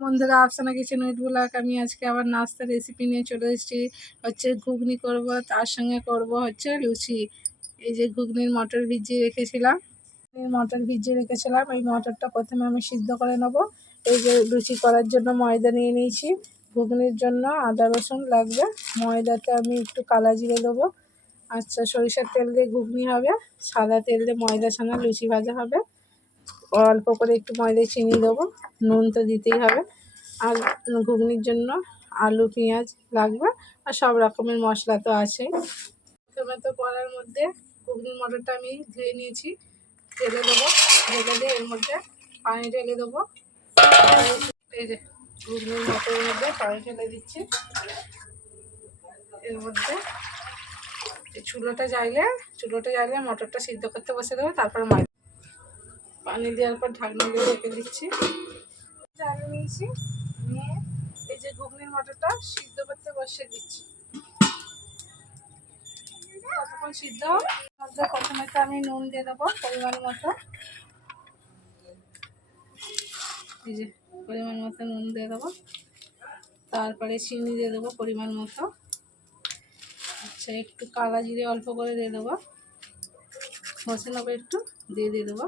বন্ধুরা, Afsana kitchen with blog. আমি আজকে আবার নাস্তার রেসিপি নিয়ে চলে এসেছি। হচ্ছে ঘুগনি করব, তার সঙ্গে করব হচ্ছে লুচি। এই যে ঘুগনির মটর ভিজিয়ে রেখেছিলাম, এই মটরটা প্রথমে আমি সিদ্ধ করে নেব। এই যে লুচি করার জন্য ময়দা নিয়ে নিয়েছি। ঘুগনির জন্য আদা রসুন লাগবে। ময়দাতে আমি একটু কালা জিরে দেবো। আচ্ছা, সরিষার তেল দিয়ে ঘুগনি হবে, সাদা তেল দিয়ে ময়দা ছানা লুচি ভাজা হবে। অল্প করে একটু ময়দায় চিনি দেবো, নুন তো দিতেই হবে। আর ঘুগনির জন্য আলু পেঁয়াজ লাগবে, আর সব রকমের মশলা তো আছেই। প্রথমে তো কড়ার মধ্যে ঘুগনির মটরটা আমি ধুয়ে নিয়েছি, ঢেলে দেবো। ঢেলে দিয়ে এর মধ্যে পানি ঢেলে দেবো। এই যে ঘুগনির মটরের মধ্যে পানি ঢেলে দিচ্ছি। এর মধ্যে চুলোটা জ্বাইলে মটরটা সিদ্ধ করতে বসে দেবো। তারপর পানি দেওয়ার পর ঢাকনা দিয়ে রেখে দিচ্ছি। জ্বালিয়ে নিয়েছি, নিয়ে এই যে ঘুগনির মটরটা সিদ্ধ করতে বসিয়ে দিচ্ছি। ততক্ষণ সিদ্ধ মধ্যে প্রথমে তো আমি নুন দিয়ে দেবো পরিমাণ মতো। এই যে পরিমাণ মতো নুন দিয়ে দেবো। তারপরে চিনি দিয়ে দেবো পরিমাণ মতো। আচ্ছা, একটু কালা জিরে অল্প করে দিয়ে দেবো, ঘষে নেবো, একটু দিয়ে দেবো।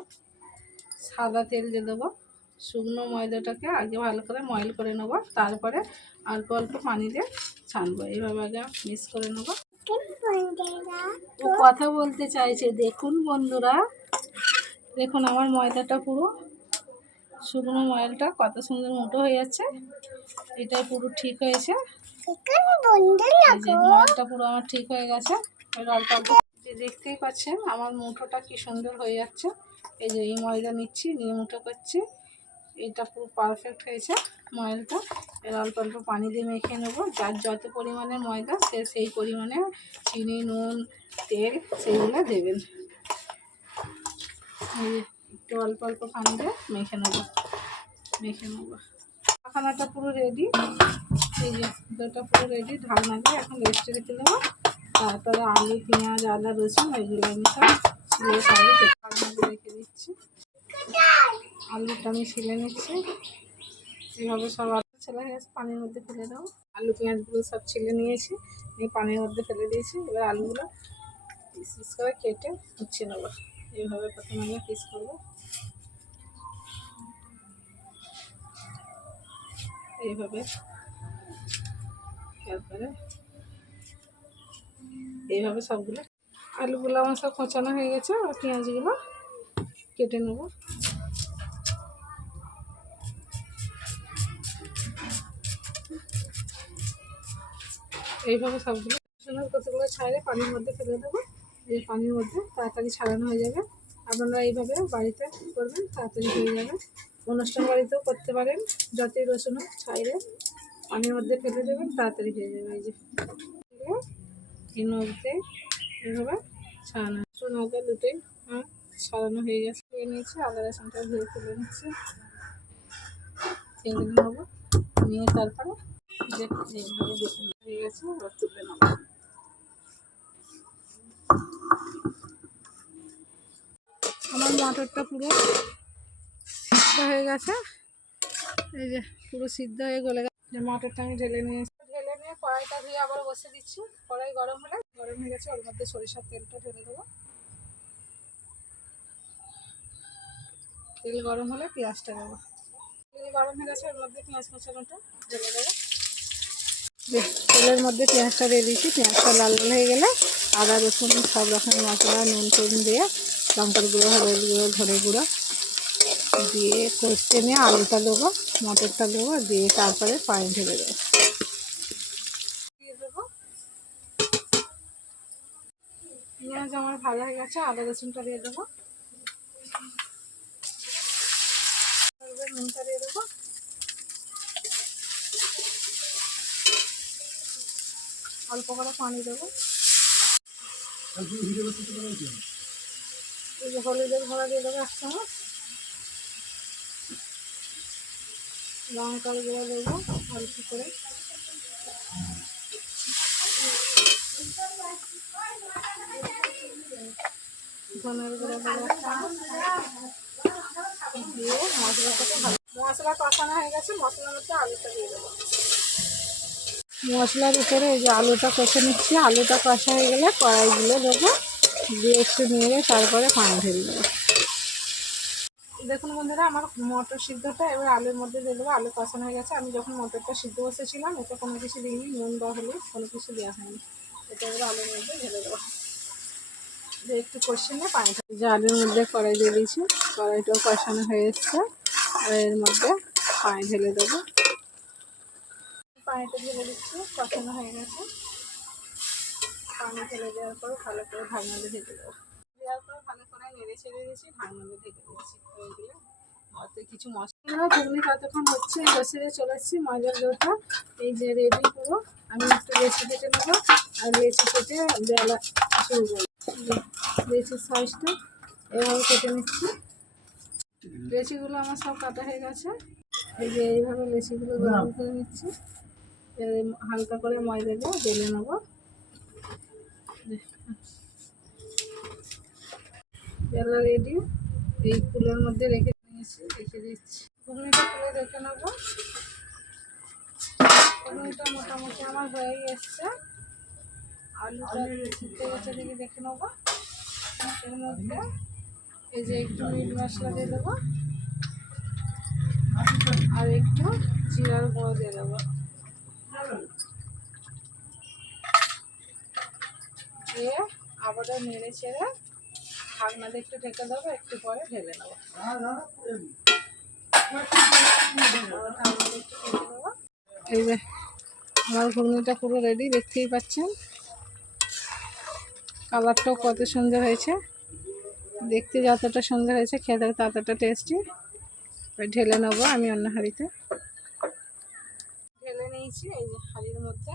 সাদা তেল দিয়ে দেবো। শুকনো ময়দাটাকে আগে ভালো করে ময়েল করে নেবো, তারপরে অল্প অল্প পানি দিয়ে ছানবো। এইভাবে আগে মিক্স করে নেবো। ও কথা বলতে চাইছে। দেখুন বন্ধুরা, দেখুন আমার ময়দাটা পুরো শুকনো ময়দাটা কত সুন্দর মুঠো হয়ে যাচ্ছে। এটাই পুরো ঠিক হয়েছে। ময়দাটা পুরো আমার ঠিক হয়ে গেছে। অল্প অল্প দেখতেই পাচ্ছেন আমার মুঠোটা কি সুন্দর হয়ে যাচ্ছে। এই যে এই ময়দা নিচ্ছি, নিয়ে মুঠো করছি। এটা পুরো পারফেক্ট হয়েছে ময়দাটা। এর অল্প অল্প পানি দিয়ে মেখে নেবো। যার যত পরিমাণে ময়দা সে সেই পরিমাণে চিনি, নুন, তেল সেইগুলো দেবেন। একটু অল্প অল্প পানি দিয়ে মেখে নেবো। মাখানাটা পুরো রেডি। এই যে দুটোটা পুরো রেডি। ঢাকনা দিয়ে এখন রেস্টে রেখে দেবো। তারপরে আলু পেঁয়াজ আদা রসুন এগুলো আমি সব ছিলে সাইডে ঢাকনা দিয়ে রেখে দিচ্ছি। আলুটা আমি ছিলে নিচ্ছি। এইভাবে সব আলু ছেলে হয়ে গেছে, পানির মধ্যে ফেলে দেবো। আলু পেঁয়াজগুলো সব ছিলে নিয়েছি, এই পানির মধ্যে ফেলে দিয়েছি। এবার আলুগুলো পিস পিস করে কেটে মুছে নেবো। এইভাবে প্রথমে আমি পিস করবো। এইভাবে তারপরে এইভাবে সবগুলো আলুগুলো আমার সব কোচানো হয়ে গেছে। আর পেঁয়াজগুলো কেটে নেব। এইভাবে সবগুলো কতগুলো ছাড়ে পানির মধ্যে ফেলে দেবো। এই পানির মধ্যে তাড়াতাড়ি ছাড়ানো হয়ে যাবে। আপনারা এইভাবে বাড়িতে করবেন, তাড়াতাড়ি হয়ে যাবে। অনুষ্ঠান বাড়িতেও করতে পারেন। যতই রসুন ছাইড়ে পানির মধ্যে ফেলে দেবেন, তাড়াতাড়ি হয়ে যাবে। এই যে এর মধ্যে এইভাবে ছাড়ানো রসুন আদা দুটোই ছাড়ানো হয়ে গেছে। ধুয়ে নিয়েছি, আদা রসুনটা ধুয়ে তুলে নিচ্ছি। তেল নেবো, নিয়ে তারপরে এইভাবে হয়ে গেছে। এবার তুলে নেবো। আমার মটরটা পুরো সিদ্ধ হয়ে গেছে। এই যে পুরো সিদ্ধ হয়ে গলে গেছে। মটরটা আমি ঢেলে নিয়ে কড়াইটা ধুয়ে আবার বসে দিচ্ছি। কড়াই গরম হয়ে গেছে, ওর মধ্যে সরিষার তেলটা ঢেলে দেবো। তেল গরম হলে পেঁয়াজটা দেবো। তেল গরম হয়ে গেছে, ওর মধ্যে পেঁয়াজ কুচানোটা ঢেলে দেবো। তেলের মধ্যে পেঁয়াজটা দিয়ে দিচ্ছি। পেঁয়াজটা লাল লাল হয়ে গেলে আদা রসুন সব রকমের মশলা নুন টুন দিয়ে লঙ্কার গুঁড়ো, হলুদ গুঁড়ো, ধনে গুঁড়ো দিয়ে কষতে নিয়ে আলুটা দেবো, মটরটা দেবো, দিয়ে তারপরে পানি ঢেলে দেবো। পেঁয়াজ আমার ভালো হয়ে গেছে, আদা রসুনটা দিয়ে দেবো। নুনটা দিয়ে দেবো। অল্প করে পানি দেবো। এই যে হলুদের গুঁড়া দিয়ে দেবো 1 চামচ। লঙ্কার গুঁড়ো দেবো অল্প করে। ধনের গুঁড়ো দেবো 1 চামচ। দিয়ে মশলাটাকে ভালো মশলা কষানো হয়ে গেছে, মশলার মধ্যে আলুটা দিয়ে দেবো। মশলার উপরে এই যে আলুটা কষে নিচ্ছি, আলুটা কষা হয়ে গেলে কড়াইগুলো দেবো, দিয়ে একটু নেড়ে তারপরে পানি ঢেলে দেবো। দেখুন বন্ধুরা, আমার মটর সিদ্ধটা এবার আলুর মধ্যে দিয়ে দেবো। আলু কষানো হয়ে গেছে। আমি যখন মটরটা সিদ্ধ বসেছিলাম এতে কোনো কিছু দিইনি, নুন বা হলুদ কোনো কিছু দেওয়া হয়নি। এটা এবার আলুর মধ্যে ঢেলে দেবো, দিয়ে একটু কষিয়ে নিয়ে পানি ঢেলে যে আলুর মধ্যে কড়াই দিয়ে দিয়েছি, কড়াইটাও কষানো হয়ে এসছে। আর এর মধ্যে পানি ঢেলে দেবো, পানিটা ঢেলে দিচ্ছি, কষানো হয়ে গেছে। পানি ঢেলে দেওয়ার পর ভালো করে ঢাকনা দিয়ে ঢেকে দেবো, দেওয়ার পর ভালো করে নেড়ে ছেড়ে দিয়েছি, ঢাকনা দিয়ে ঢেকে দিচ্ছি। হয়ে গেলে অত কিছু মশলা ঘুগনি কতক্ষণ হচ্ছে, বসে চলে এসেছি। মজার দোটা এই যে রেডি পুরো। আমি একটু লেচি কেটে নেবো, আর লেচি কেটে বেলা শুরু করবো। লেচির সাইজটা এভাবে কেটে নিচ্ছি। লেচিগুলো আমার সব কাটা হয়ে গেছে। এই যে এইভাবে লেচিগুলো গোল করে নিচ্ছি, হালকা করে ময়দা দিয়ে বেলে নেবো। বেলা রেডি, এই ফুলের মধ্যে রেখে দিচ্ছি। ঘুগনিটা খুলে রেখে নেবো। ঘুগনিটা মোটামুটি আমার হয়ে এসছে। আলুটা সিদ্ধ গেছে দিকে দেখে নেবো। এর মধ্যে এই যে একটু মিট মশলা দিয়ে দেবো, আর একটু জিরার গুঁড়ো দিয়ে দেবো। দিয়ে আবারও নেড়ে ছেড়ে ঢাকনা দিয়ে একটু ঢেকে দেবো, একটু পরে ঢেলে নেবো। এই যে আমার ঘুগনিটা পুরো রেডি, দেখতেই পাচ্ছেন। কালারটাও কত সুন্দর হয়েছে, দেখতে যতটা সুন্দর হয়েছে খেতে ততটা টেস্টি। ঢেলে নেবো আমি অন্য হাঁড়িতে, ঢেলে নিয়েছি। এই যে হাঁড়ির মধ্যে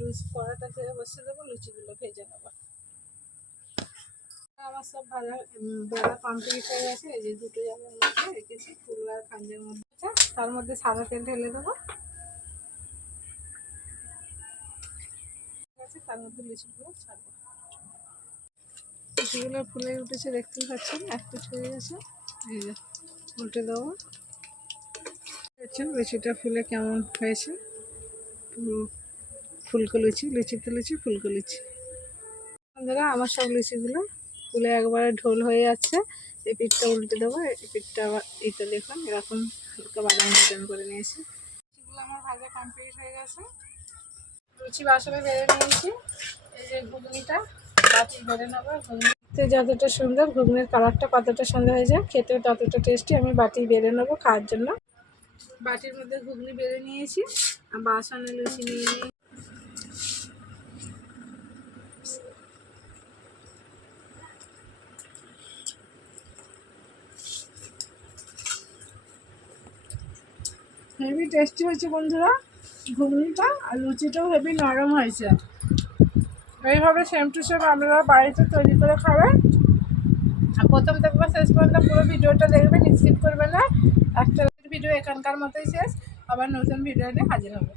লুচি কড়াটা থেকে বসিয়ে দেবো, লুচিগুলো ভেজে নেবো। আমার সব ভাজা বেলা কমপ্লিট হয়ে গেছে। এই যে দুটো জায়গার মধ্যে রেখেছি, ফুল আর খাঞ্জের মধ্যে। তার মধ্যে সাদা তেল ঢেলে দেবো, তার মধ্যে লুচিগুলো ছাড়বো। লুচিগুলো ফুলে উঠেছে, দেখতেই পাচ্ছেন। একটু ছুঁয়ে গেছে, এই যে উল্টে দেবো। দেখছেন লুচিটা ফুলে কেমন হয়েছে, ফুলকো লুচি, লুচিতে লুচি, ফুলকো লুচি। বন্ধুরা, আমার সব লুচিগুলো ফুলে একবারে ঢোল হয়ে যাচ্ছে। এই পিঠটা উল্টে দেবো, এই পিঠটা আবার এইটা দেখুন এরকম হালকা বাদাম বাদাম করে নিয়েছি। লুচিগুলো আমার ভাজা কমপ্লিট হয়ে গেছে। লুচি বাসনে বেড়ে নিয়েছি। এই যে ঘুগনিটা বাটি বেড়ে নেবো। ঘুগনিতে যতটা সুন্দর, ঘুগনির কালারটা কতটা সুন্দর হয়ে যায়, খেতেও ততটা টেস্টি। আমি বাটি বেড়ে নেবো খাওয়ার জন্য। বাটির মধ্যে ঘুগনি বেড়ে নিয়েছি, বাসনে লুচি নিয়ে নিয়ে হেভি টেস্টি হয়েছে বন্ধুরা ঘুগনিটা, আর লুচিটাও হেভি নরম হয়েছে। এইভাবে সেম টু সেম আপনারা বাড়িতে তৈরি করে খাবেন। আর প্রথম থেকে শেষ পর্যন্ত পুরো ভিডিওটা দেখবেন, স্কিপ করবেন না। একটা ভিডিও এখানকার মতোই শেষ, আবার নতুন ভিডিও নিয়ে হাজির হবে।